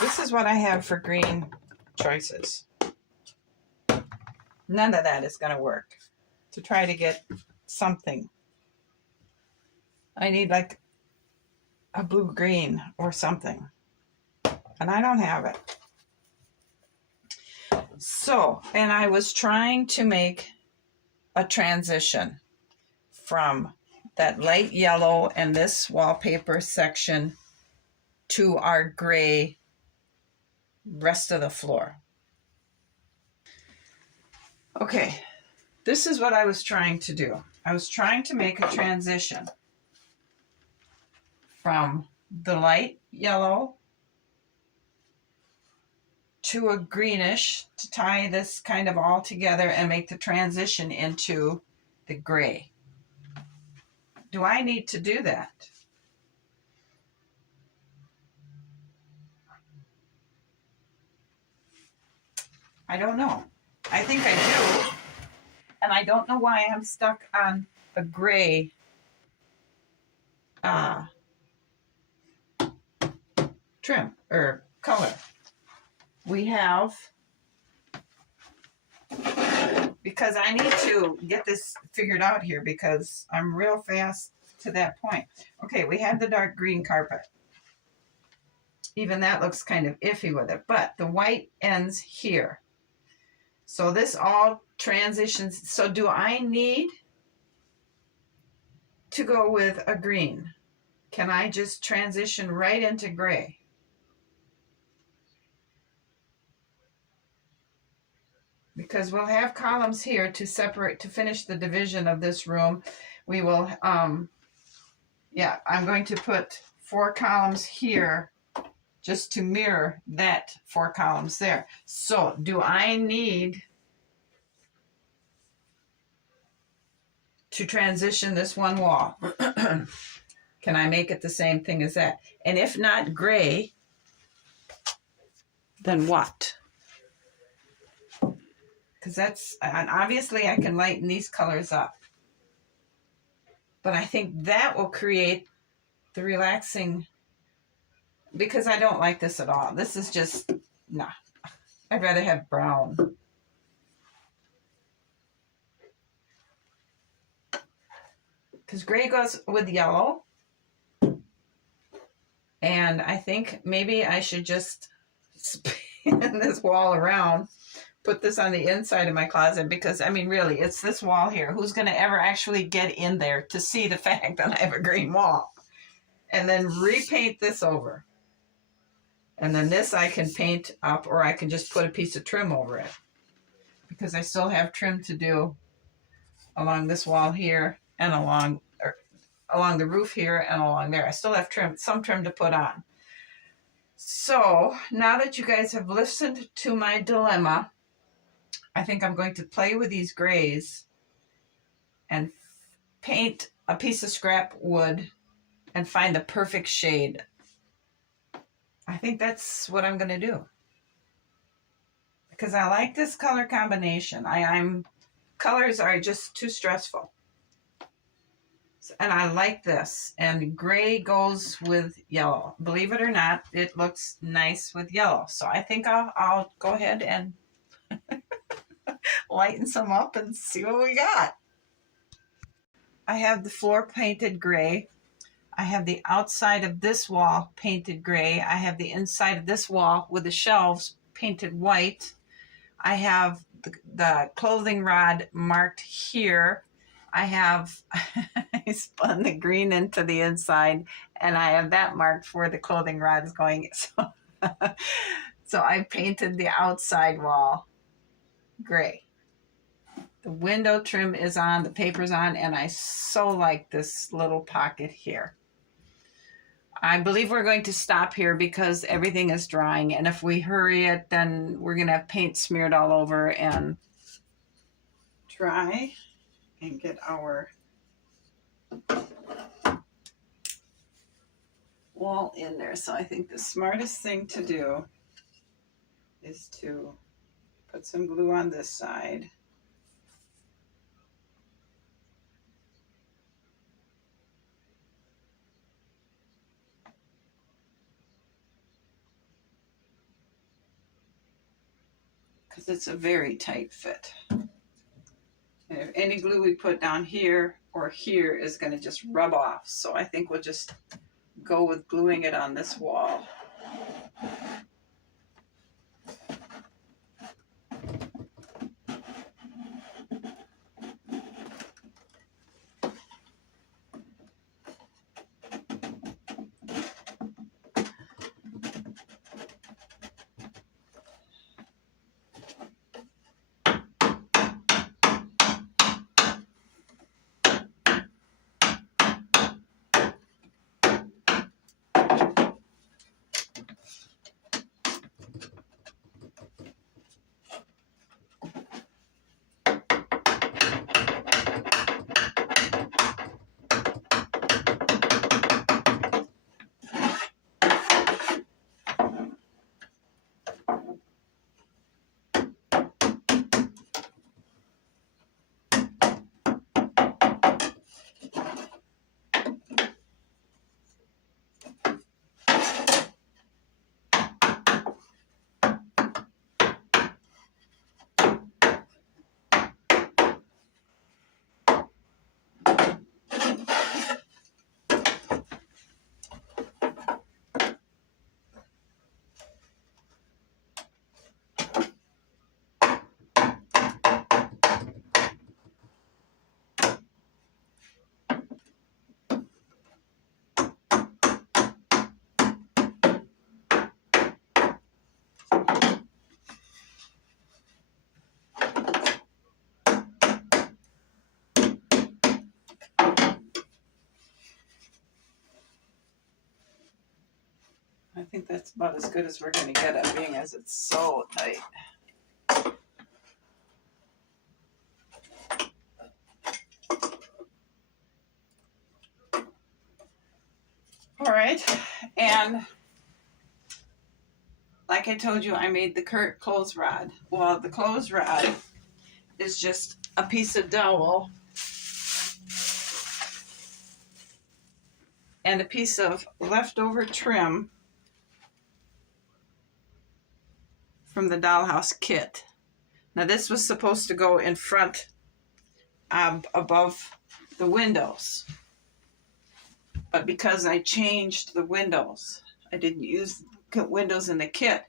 this is what I have for green choices. None of that is going to work. To try to get something, I need like a blue-green or something. And I don't have it. So, and I was trying to make a transition from that light yellow and this wallpaper section to our gray rest of the floor. Okay, this is what I was trying to do. I was trying to make a transition from the light yellow to a greenish to tie this kind of all together and make the transition into the gray. Do I need to do that? I don't know. I think I do. And I don't know why I'm stuck on a gray trim or color. We have, because I need to get this figured out here because I'm real fast to that point. Okay, we have the dark green carpet. Even that looks kind of iffy with it, but the white ends here. So this all transitions. So do I need to go with a green? Can I just transition right into gray? Because we'll have columns here to separate, to finish the division of this room. We will, yeah, I'm going to put 4 columns here just to mirror that 4 columns there. So do I need to transition this one wall? Can I make it the same thing as that? And if not gray, then what? Because that's, and obviously I can lighten these colors up. But I think that will create the relaxing, because I don't like this at all. This is just, nah. I'd rather have brown. Because gray goes with yellow. And I think maybe I should just spin this wall around, put this on the inside of my closet, because, I mean, really, it's this wall here. Who's going to ever actually get in there to see the fact that I have a green wall? And then repaint this over. And then this I can paint up, or I can just put a piece of trim over it, because I still have trim to do along this wall here and along the roof here and along there. I still have trim, some trim to put on. So now that you guys have listened to my dilemma, I think I'm going to play with these grays and paint a piece of scrap wood and find the perfect shade. I think that's what I'm going to do, because I like this color combination. Colors are just too stressful. And I like this. And gray goes with yellow. Believe it or not, it looks nice with yellow. So I think I'll go ahead and lighten some up and see what we got. I have the floor painted gray. I have the outside of this wall painted gray. I have the inside of this wall with the shelves painted white. I have the clothing rod marked here. I have, I spun the green into the inside, and I have that marked where the clothing rod is going. So I painted the outside wall gray. The window trim is on, the paper's on, and I so like this little pocket here. I believe we're going to stop here because everything is drying, and if we hurry it, then we're going to have paint smeared all over and dry and get our wall in there. So I think the smartest thing to do is to put some glue on this side. because it's a very tight fit. And if any glue we put down here or here is going to just rub off. So I think we'll just go with gluing it on this wall. I think that's about as good as we're going to get it, being as it's so tight. All right, and like I told you, I made the clothes rod. Well, the clothes rod is just a piece of dowel and a piece of leftover trim from the dollhouse kit. Now this was supposed to go in front above the windows, but because I changed the windows, I didn't use windows in the kit,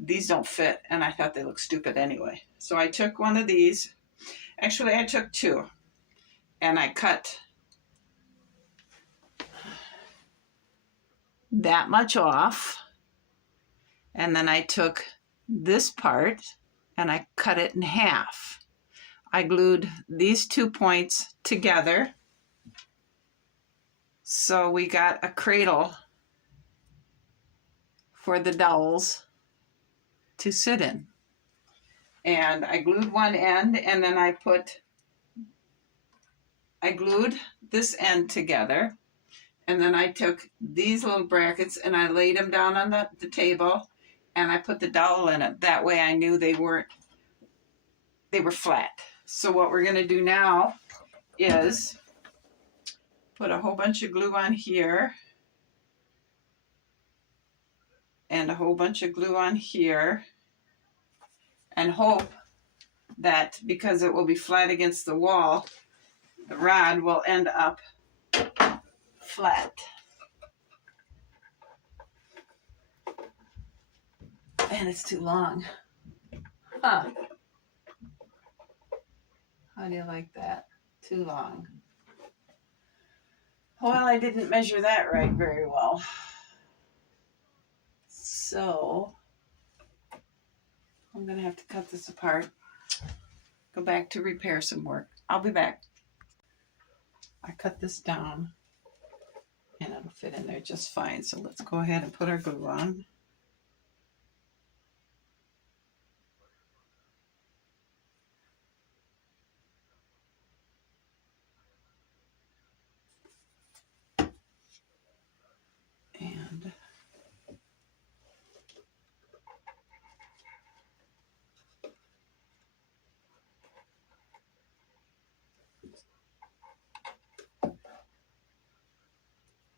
these don't fit, and I thought they looked stupid anyway. So I took one of these, actually I took two, and I cut that much off, and then I took this part and I cut it in half. I glued these 2 points together, so we got a cradle for the dowels to sit in. And I glued one end, and then I glued this end together, and then I took these little brackets and I laid them down on the table, and I put the dowel in it. That way I knew they were flat. So what we're going to do now is put a whole bunch of glue on here and a whole bunch of glue on here, and hope that because it will be flat against the wall, the rod will end up flat. And it's too long. Huh. How do you like that? Too long. Well, I didn't measure that right very well. So I'm going to have to cut this apart, go back to repair some work. I'll be back. I cut this down and it'll fit in there just fine. So let's go ahead and put our glue on.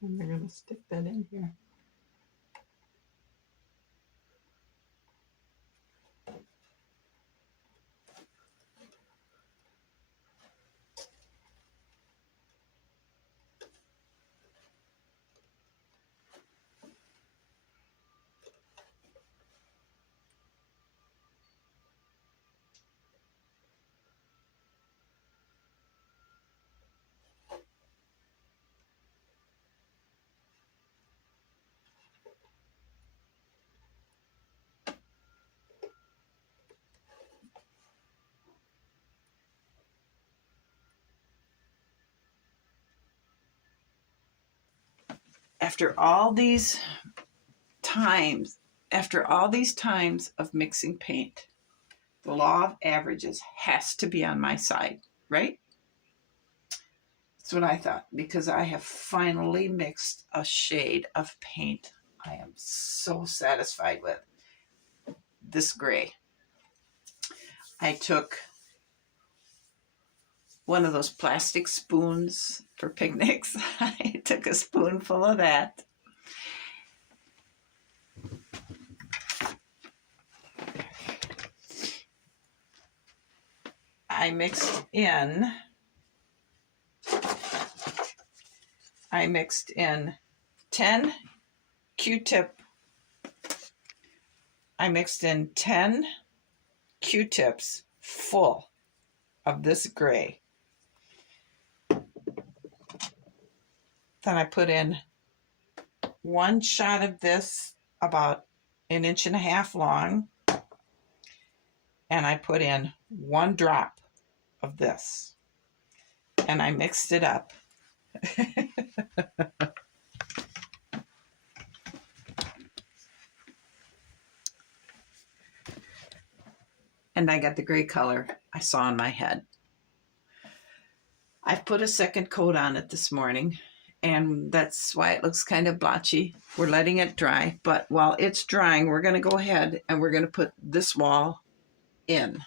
And we're going to stick that in here. after all these times, of mixing paint, the law of averages has to be on my side, right? That's what I thought, because I have finally mixed a shade of paint I am so satisfied with. This gray. I took one of those plastic spoons for picnics. I took a spoonful of that. I mixed in 10 Q-tip. I mixed in 10 Q-tips full of this gray. Then I put in 1 shot of this about 1.5 inches long, and I put in 1 drop of this, and I mixed it up. And I got the gray color I saw in my head. I've put a second coat on it this morning, and that's why it looks kind of blotchy. We're letting it dry, but while it's drying, we're going to go ahead and we're going to put this wall in.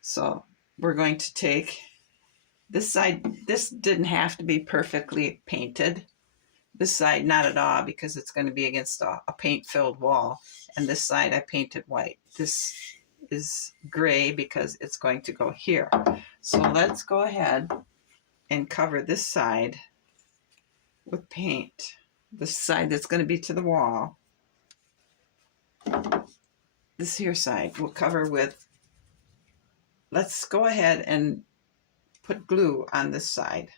So we're going to take this side. This didn't have to be perfectly painted. This side, not at all, because it's going to be against a paint-filled wall. And this side, I painted white. This is gray because it's going to go here. So let's go ahead and cover this side with paint. This side that's going to be to the wall. This here side we'll cover with, let's go ahead and put glue on this side,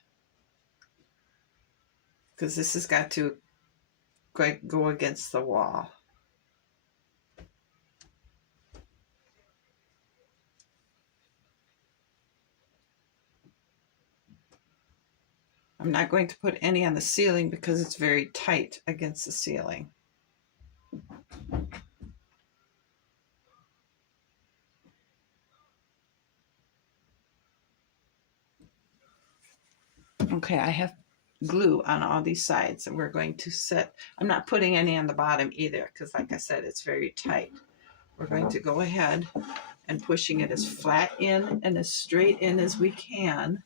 because this has got to go against the wall. I'm not going to put any on the ceiling because it's very tight against the ceiling. Okay, I have glue on all these sides, and we're going to set, I'm not putting any on the bottom either, because like I said, it's very tight. We're going to go ahead and pushing it as flat in and as straight in as we can.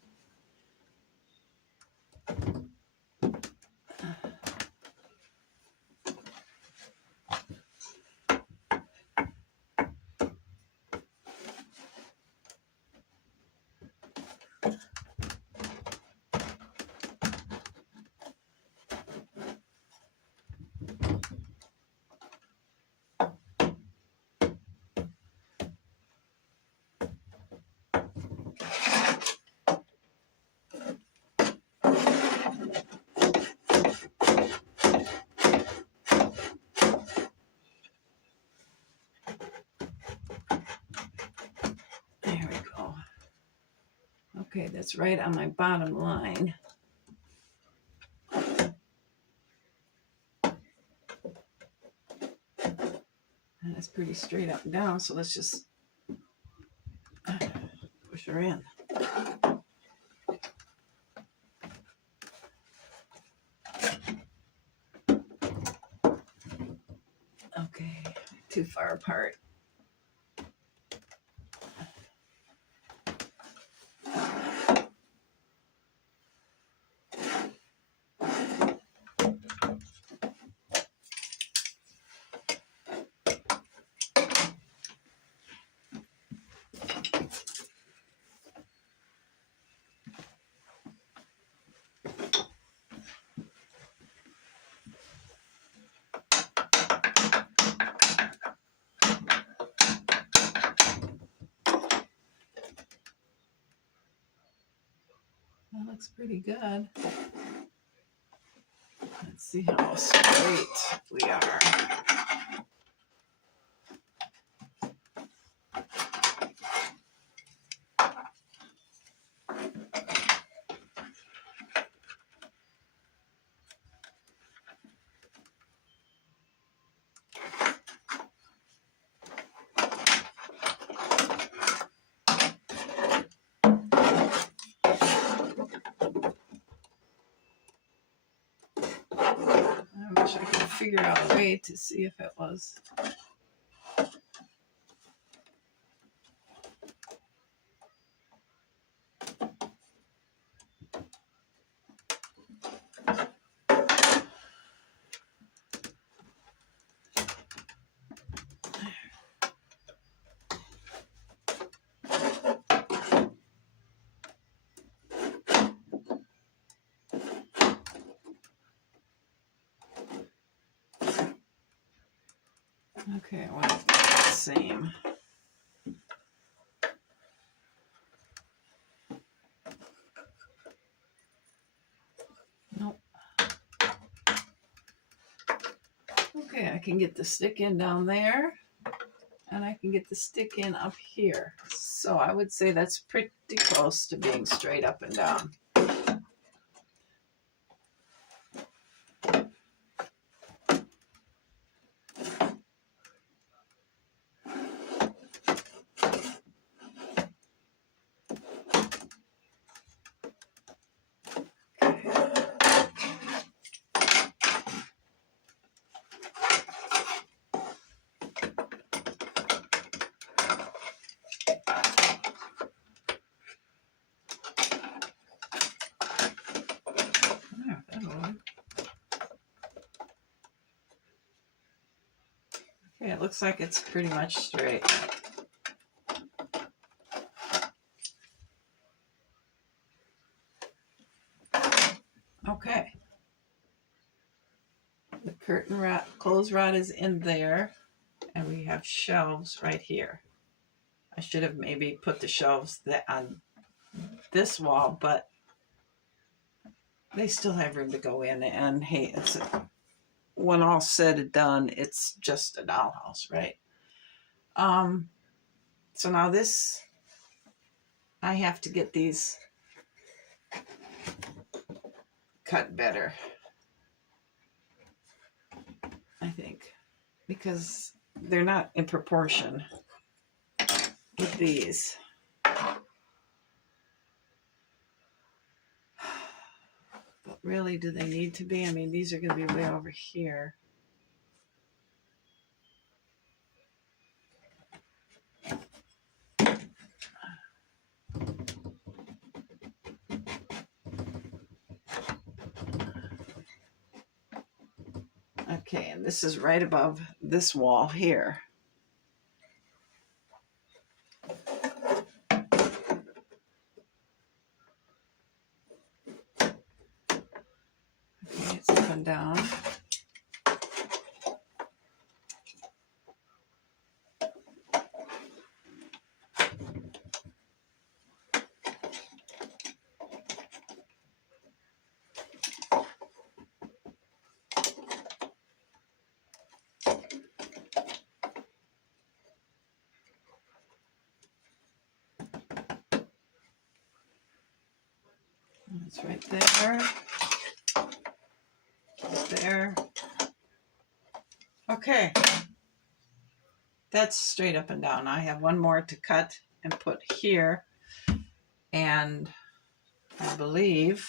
Okay, that's right on my bottom line. And it's pretty straight up and down, so let's just push her in. Okay, too far apart. That looks pretty good. Let's see how straight we are. figure out a way to see if it was. Okay, well, it's the same. Nope. Okay, I can get the stick in down there, and I can get the stick in up here. So I would say that's pretty close to being straight up and down. Okay, it looks like it's pretty much straight. Okay. The curtain rod, clothes rod is in there, and we have shelves right here. I should have maybe put the shelves on this wall, but they still have room to go in. And hey, when all said and done, it's just a dollhouse, right? So now this, I have to get these cut better, I think, because they're not in proportion with these. But really, do they need to be? I mean, these are going to be way over here. Okay, and this is right above this wall here. Okay, it's up and down. It's right there. There. Okay. That's straight up and down. I have one more to cut and put here. And I believe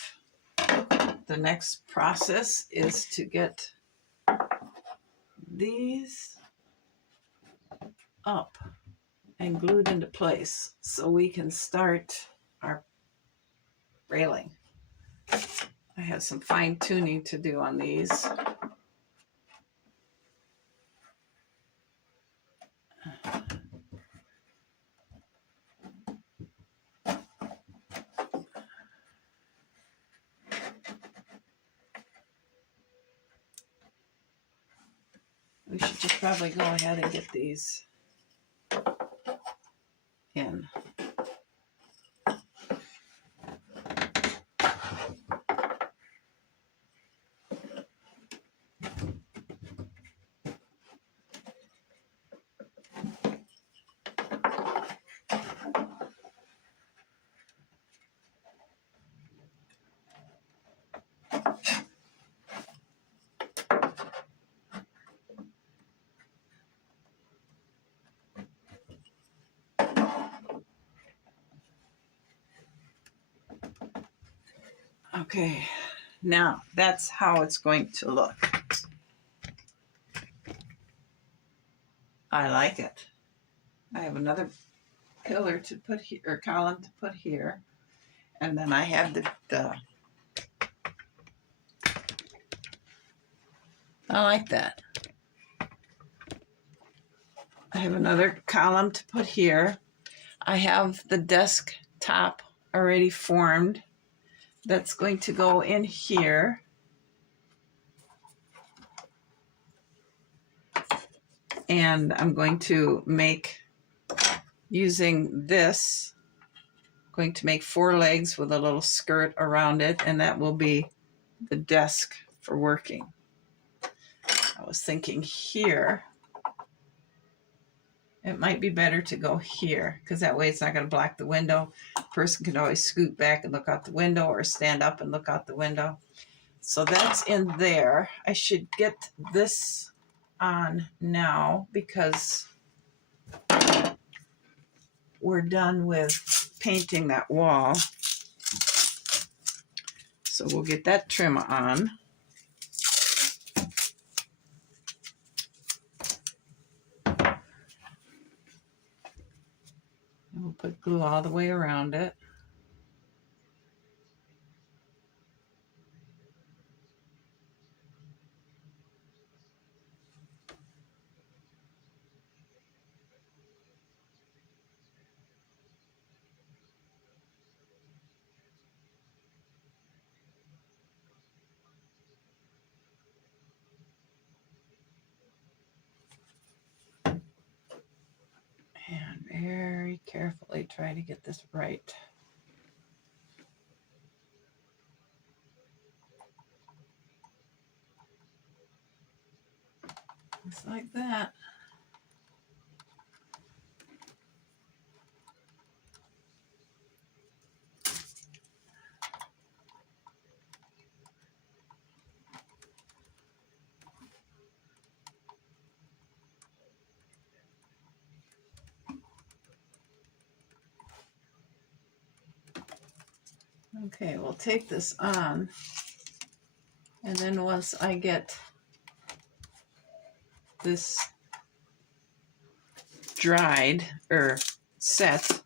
the next process is to get these up and glued into place so we can start our railing. I have some fine tuning to do on these. We should just probably go ahead and get these in. Okay, now that's how it's going to look. I like it. I have another pillar to put here, or column to put here. And then I have I like that. I have another column to put here. I have the desktop already formed. That's going to go in here. And I'm going to make, using this, going to make 4 legs with a little skirt around it, and that will be the desk for working. I was thinking here, it might be better to go here, because that way it's not going to block the window. A person can always scoot back and look out the window, or stand up and look out the window. So that's in there. I should get this on now, because we're done with painting that wall. So we'll get that trim on. And we'll put glue all the way around it. And very carefully try to get this right. Just like that. Okay, we'll take this on, and then once I get this dried or set,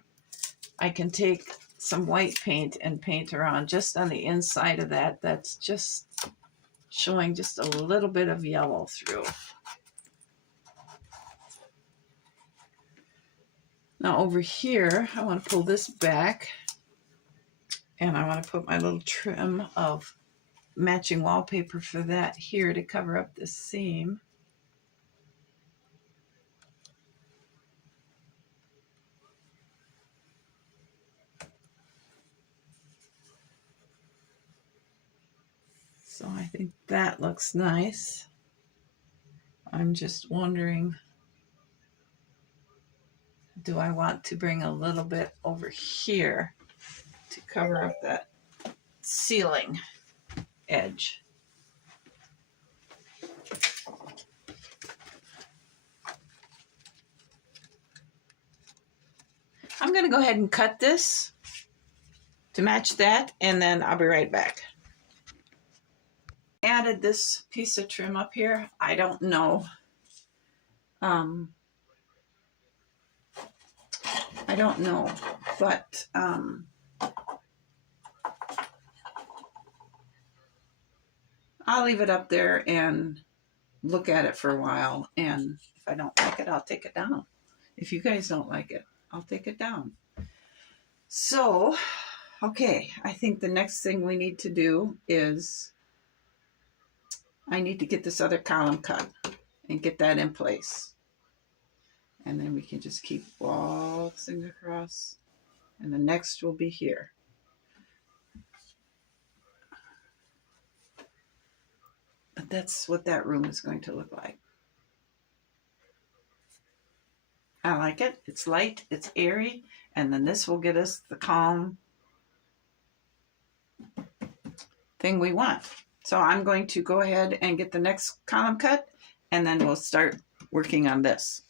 I can take some white paint and paint around just on the inside of that. That's just showing just a little bit of yellow through. Now over here, I want to pull this back, and I want to put my little trim of matching wallpaper for that here to cover up this seam. So I think that looks nice. I'm just wondering, do I want to bring a little bit over here to cover up that ceiling edge? I'm going to go ahead and cut this to match that, and then I'll be right back. Added this piece of trim up here. I don't know. I don't know, but I'll leave it up there and look at it for a while, and if I don't like it, I'll take it down. If you guys don't like it, I'll take it down. So, okay, I think the next thing we need to do is I need to get this other column cut and get that in place. And then we can just keep waltzing across. And the next will be here. But that's what that room is going to look like. I like it. It's light, it's airy, and then this will get us the calm thing we want. So I'm going to go ahead and get the next column cut, and then we'll start working on this.